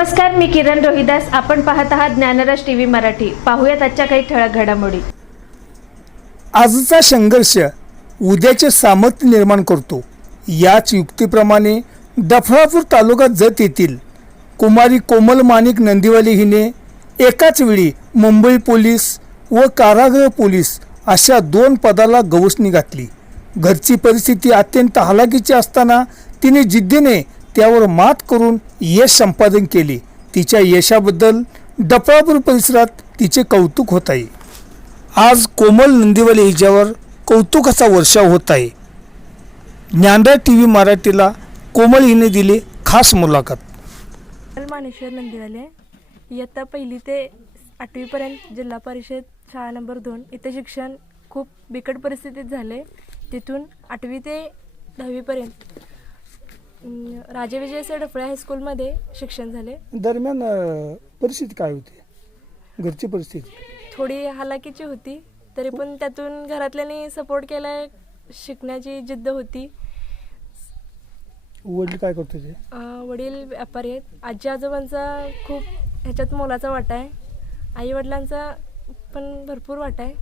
नमस्कार मी किरण रोहिदास. आपण पाहत आहात ज्ञानराज टीव्ही मराठी. पाहूयात आजच्या काही ठळक घडामोडी. आजचा संघर्ष उद्याचे सामर्थ्य निर्माण करतो. याच युक्तीप्रमाणे डफळापूर तालुका जत येथील कुमारी कोमल माणिक नंदीवाली हिने एकाच वेळी मुंबई पोलीस व कारागृह पोलीस अशा दोन पदाला गवसणी घातली. घरची परिस्थिती अत्यंत हलाखीची असताना तिने जिद्दीने त्यावर मात करून यश संपादन केले. तिच्या यशाबद्दल डफळापूर परिसरात तिचे कौतुक होत आहे. आज कोमल नंदीवाले हिच्यावर कौतुकाचा वर्षाव होत आहे. ज्ञानदार टी व्ही मराठीला कोमल हिने दिली खास मुलाखत. मानेश्वर नंदीवाले इयत्ता पहिली ते आठवीपर्यंत जिल्हा परिषद शाळा नंबर दोन इथे शिक्षण खूप बिकट परिस्थितीत झाले. तिथून आठवी ते दहावीपर्यंत अं, राजे विजय डफळे हायस्कूलमध्ये शिक्षण झाले. दरम्यान अं, परिस्थिती काय होती? घरची परिस्थिती? थोडी हालाकीची होती तरी पण त्यातून घरातल्यांनी सपोर्ट केला शिकण्याची जिद्द होती. वडील काय करतो ते अं, वडील व्यापारी आहेत. आजी आजोबांचा खूप ह्याच्यात मोलाचा वाटा आहे. आई वडिलांचा पण भरपूर वाटा आहे.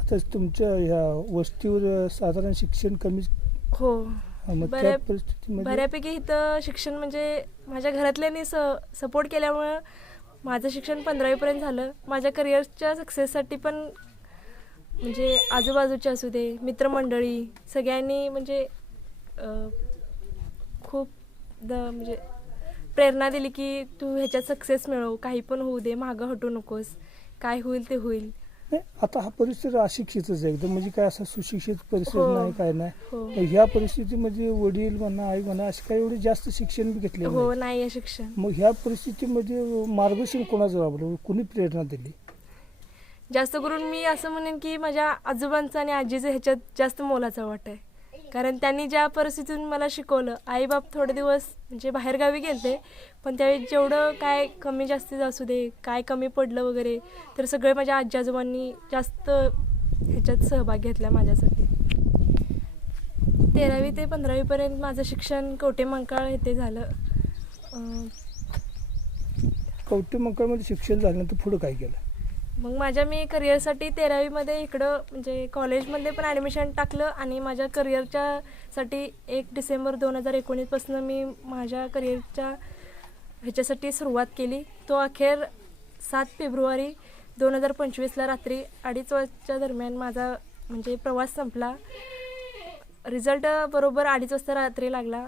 आता तुमच्या ह्या वस्तीवर अं, साधारण शिक्षण कमी हो. मग त्या बऱ्या परिस्थितीमध्ये? बऱ्यापैकी इथं शिक्षण म्हणजे माझ्या घरातल्यांनी स सपोर्ट केल्यामुळं माझं शिक्षण पंधरावीपर्यंत झालं. माझ्या करिअरच्या सक्सेससाठी पण म्हणजे आजूबाजूचे असू दे मित्रमंडळी सगळ्यांनी म्हणजे अं, खूप द म्हणजे प्रेरणा दिली की तू ह्याच्यात सक्सेस मिळव. काही पण होऊ दे मागं हटू नकोस. काय होईल ते होईल. नाही, आता हा परिसर अशिक्षितच आहे. एकदम म्हणजे काय असा सुशिक्षित परिसर हो. नाही काय नाही. हो. ह्या परिस्थितीमध्ये वडील म्हणा आई म्हणा असे काही एवढे जास्त शिक्षण बी घेतले हो नाही. नाही आहे शिक्षण. मग ह्या परिस्थितीमध्ये मार्गदर्शन कोणाचं लाभलं कुणी प्रेरणा दिली? जास्त करून मी असं म्हणेन की माझ्या आजोबांचा आणि आजीचा ह्याच्यात जास्त मोलाचा वाटा आहे कारण त्यांनी ज्या परिस्थितीतून मला शिकवलं आईबाप थोडे दिवस म्हणजे बाहेरगावी गेले पण त्यावेळी जेवढं काय कमी जास्तीत असू दे काय कमी पडलं वगैरे तर सगळे माझ्या आजी आजोबांनी जास्त ह्याच्यात सहभाग घेतला माझ्यासाठी. तेरावी ते पंधरावीपर्यंत माझं शिक्षण कवटे मंकाळ येथे झालं. कवटे मंकाळमध्ये शिक्षण झाल्यानंतर पुढं काय केलं? मग माझ्या मी करिअरसाठी तेरावीमध्ये इकडं म्हणजे कॉलेजमध्ये पण ॲडमिशन टाकलं आणि माझ्या करिअरच्या साठी एक डिसेंबर दोन हजार एकोणीसपासून मी माझ्या करिअरच्या ह्याच्यासाठी सुरुवात केली. तो अखेर सात फेब्रुवारी दोन हजार पंचवीसला रात्री अडीच वाजच्या दरम्यान माझा म्हणजे प्रवास संपला. रिझल्ट बरोबर अडीच वाजता रात्री लागला.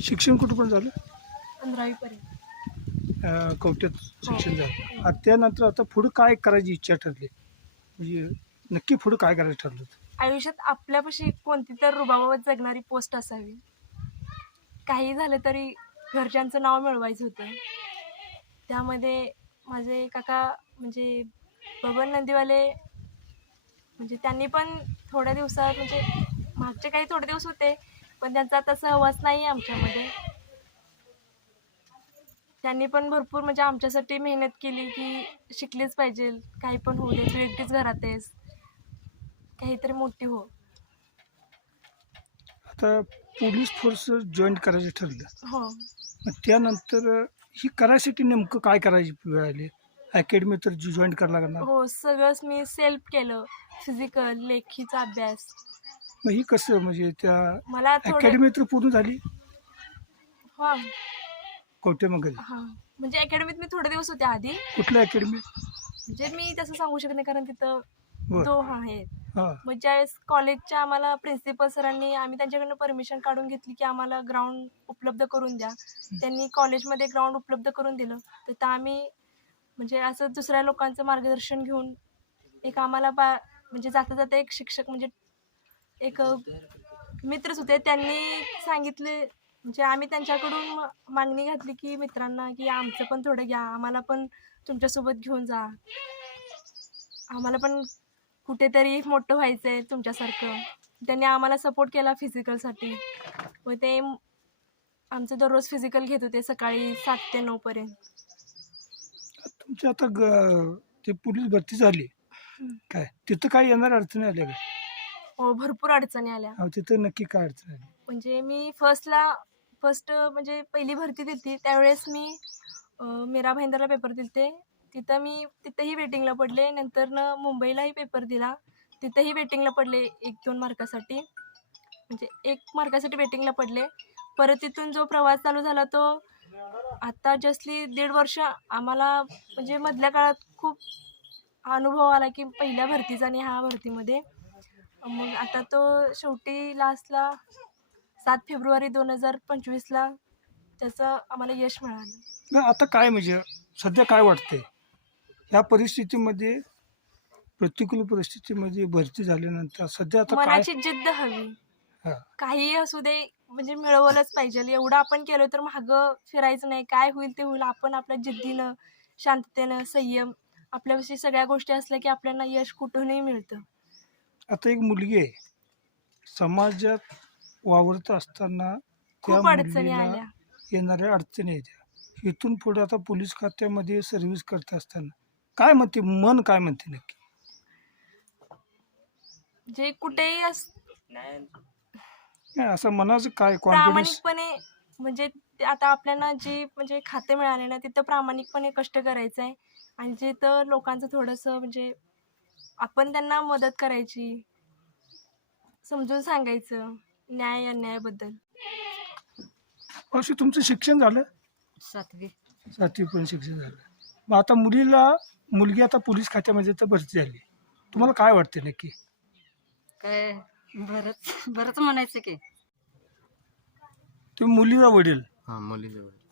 शिक्षण कुठं पण झालं? पंधरावीपर्यंत. अं, कवट्यात शिक्षण झालं. आणि त्यानंतर आता पुढं काय करायची इच्छा ठरली? म्हणजे नक्की पुढं काय करायचं ठरलं? आयुष्यात आपल्यापाशी कोणती तर रुबाबाबत जगणारी पोस्ट असावी. काही झालं तरी घरच्यांचं नाव मिळवायचं होतं. त्यामध्ये माझे काका म्हणजे बबन नंदीवाले म्हणजे त्यांनी पण थोड्या दिवसात म्हणजे मागचे काही थोडे दिवस होते पण त्यांचा आता सहवास नाही आहे आमच्यामध्ये. त्यांनी पण भरपूर म्हणजे आमच्यासाठी मेहनत केली की शिकलीच पाहिजे. काही पण होऊ दे तू एकटीच घरात आहेस. काहीतरी मोठी हो. आता पोलीस फोर्स जॉईन करायचं ठरलं. हो. मग त्यानंतर ही करायसाठी नेमकं काय करायची वेळ आली अकॅडमी तर जॉईन करायला लागणार. हो सगळंच मी सेल्फ केलं. फिजिकल लेखीचा अभ्यास. मग ही कसं म्हणजे त्या मला थोडं अकॅडमी तर पूर्ण झाली? हा. कवटेमध्ये हा. म्हणजे अकॅडमीत मी थोडे दिवस होते आधी. कुठल्या अकॅडमी म्हणजे मी तसं सांगू शकत नाही कारण तिथं बर. तो हा आहेत हां. मग ज्यावेळेस कॉलेजच्या आम्हाला प्रिन्सिपल सरांनी आम्ही त्यांच्याकडनं परमिशन काढून घेतली की आम्हाला ग्राउंड उपलब्ध करून द्या. त्यांनी कॉलेजमध्ये ग्राउंड उपलब्ध करून दिलं. तर त्या आम्ही म्हणजे असं दुसऱ्या लोकांचं मार्गदर्शन घेऊन एक आम्हाला बा म्हणजे जाता जाता एक शिक्षक म्हणजे एक मित्रच होते. त्यांनी सांगितले म्हणजे आम्ही त्यांच्याकडून मागणी घातली की मित्रांना की आमचं पण थोडं घ्या आम्हाला पण तुमच्यासोबत घेऊन जा. आम्हाला पण कुठेतरी मोठं व्हायचं आहे तुमच्यासारखं. त्यांनी आम्हाला सपोर्ट केला फिजिकलसाठी व ते आमचं दररोज फिजिकल घेत होते सकाळी सात ते नऊपर्यंत तुमची आता ग ते पोलीस भरती झाली. काय तिथं काय येणार अडचणी आल्या का? हो भरपूर अडचणी आल्या. अहो, तिथं नक्की काय अडचण आली? म्हणजे मी फर्स्टला फर्स्ट म्हणजे पहिली भरती दिली त्यावेळेस मी मीरा भाईंदरला पेपर दिलते. तिथं मी तिथंही वेटिंगला पडले. नंतरनं मुंबईलाही पेपर दिला. तिथंही वेटिंगला पडले एक दोन मार्कासाठी म्हणजे एक मार्कासाठी वेटिंगला पडले. परत तिथून जो प्रवास चालू झाला तो आता जस्टली दीड वर्ष आम्हाला म्हणजे मधल्या काळात खूप अनुभव आला की पहिल्या भरतीचा आणि ह्या भरतीमध्ये. मग आता तो शेवटी लास्टला सात फेब्रुवारी दोन हजार पंचवीसला त्याचं आम्हाला यश मिळालं. नाही, आता काय म्हणजे सध्या काय वाटतंय? या परिस्थितीमध्ये प्रतिकूल परिस्थितीमध्ये भरती झाल्यानंतर सध्या आता काय? मनाची जिद्द हवी. हा. काहीही असू दे म्हणजे मिळवलंच पाहिजे. एवढं आपण केलं तर मागं फिरायचं नाही. काय होईल ते होईल. आपण आपल्या जिद्दीनं शांततेनं संयम आपल्यापाशी सगळ्या गोष्टी असल्या की आपल्याला यश कुठूनही मिळतं. आता एक मुलगी आहे. समाजात वावरत असताना त्या खूप अडचणी मुलीला आल्या. येणाऱ्या अडचणी येत्या इथून पुढे आता पोलीस खात्यामध्ये सर्व्हिस करत असताना काय म्हणते? मन काय म्हणते नक्की? जे कुठेही अस नाही असं मनाचं काय? कॉन्फिडन्स प्रामाणिकपणे म्हणजे ते आता आपल्याला जी म्हणजे खाते मिळाले ना तिथं प्रामाणिकपणे कष्ट करायचं आहे. आणि जिथं लोकांचं थोडंसं म्हणजे आपण त्यांना मदत करायची समजून सांगायचं. न्याय अन्यायाबद्दल अशी तुमचं शिक्षण झालं? सातवी. सातवी पण शिक्षण झालं. मग आता मुलीला मुलगी आता पोलीस खात्यामध्ये तर भरती झाली. तुम्हाला काय वाटते नक्की? काय बरंच बरंच म्हणायचं की. तुम्ही मुलीला वडील? हा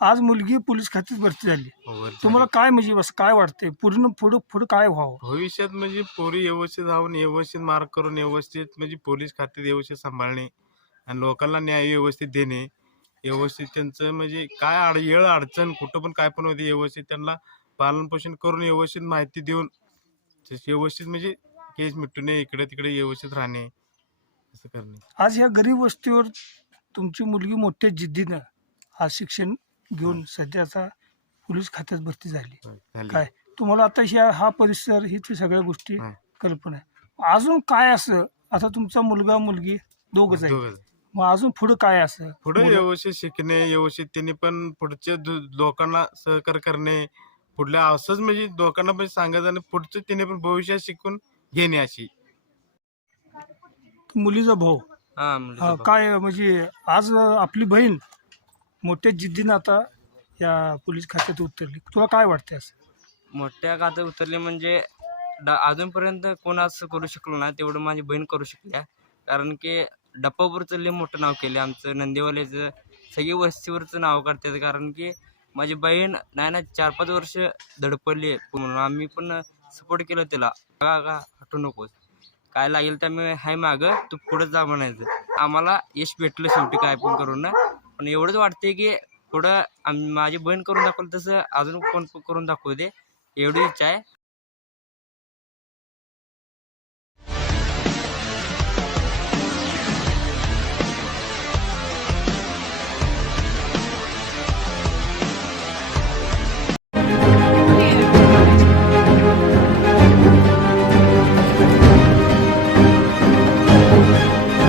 आज मुलगी पोलीस खात्यात भरती झाली. ओव्हर तुम्हाला काय म्हणजे बस काय वाटते पूर्ण पुढं पुढं काय व्हावं? भविष्यात म्हणजे पोरी व्यवस्थित राहून व्यवस्थित मार्क करून व्यवस्थित म्हणजे पोलीस खात्यात व्यवस्थित सांभाळणे. आणि लोकांना न्याय व्यवस्थित देणे व्यवस्थित त्यांचं म्हणजे काय अड येळ अडचण कुठं पण काय पण होते व्यवस्थित त्यांना पालनपोषण करून व्यवस्थित माहिती देऊन व्यवस्थित म्हणजे केस मिटवणे इकडे तिकडे व्यवस्थित राहणे असं करणे. आज ह्या गरीब वस्तीवर तुमची मुलगी मोठ्या जिद्दीनं आज शिक्षण घेऊन सध्याचा पोलीस खात्यात भरती झाली. काय? तुम्हाला आता ह्या हा परिसर ही ती सगळ्या गोष्टी. कल्पना आहे. अजून काय असं? आता तुमचा मुलगा मुलगी दोघच आहे दोघं. मग अजून पुढं काय असं? पुढे मुलं- व्यवस्थित शिकणे व्यवस्थित त्यांनी पण पुढचे दु- लोकांना सहकार्य करणे पुढल्या असंच म्हणजे लोकांना पण सांगायचं आणि पुढचं त्याने पण भविष्यात शिकून घेणे अशी. मुलीचा भाऊ? हा मुलीचा काय म्हणजे आज आपली बहीण मोठ्या जिद्दीनं आता या पोलीस खात्यात उतरली. तुला काय वाटते असं. मोठ्या खात्यात उतरले म्हणजे ड- अजूनपर्यंत कोण असं करू शकलो ना तेवढं माझी बहीण करू शकल्या कारण की डप्पापूरचं लय मोठं नाव केलं आमचं. नंदेवाल्याचं सगळी वस्तीवरचं नाव काढतात कारण की माझी बहीण नाही ना चार पाच वर्ष धडपडली म्हणून आम्ही पण सपोर्ट केलं त्याला का का हटू नकोस. काय लागेल तर मी हाय मागं तू पुढं जा म्हणायचं. आम्हाला यश भेटलं शेवटी काय पण करून ना. पण एवढंच वाटते की पुढं आम माझी बहीण करून दाखवलं तसं अजून कोण पण करून दाखवू दे. एवढी इच्छा आहे.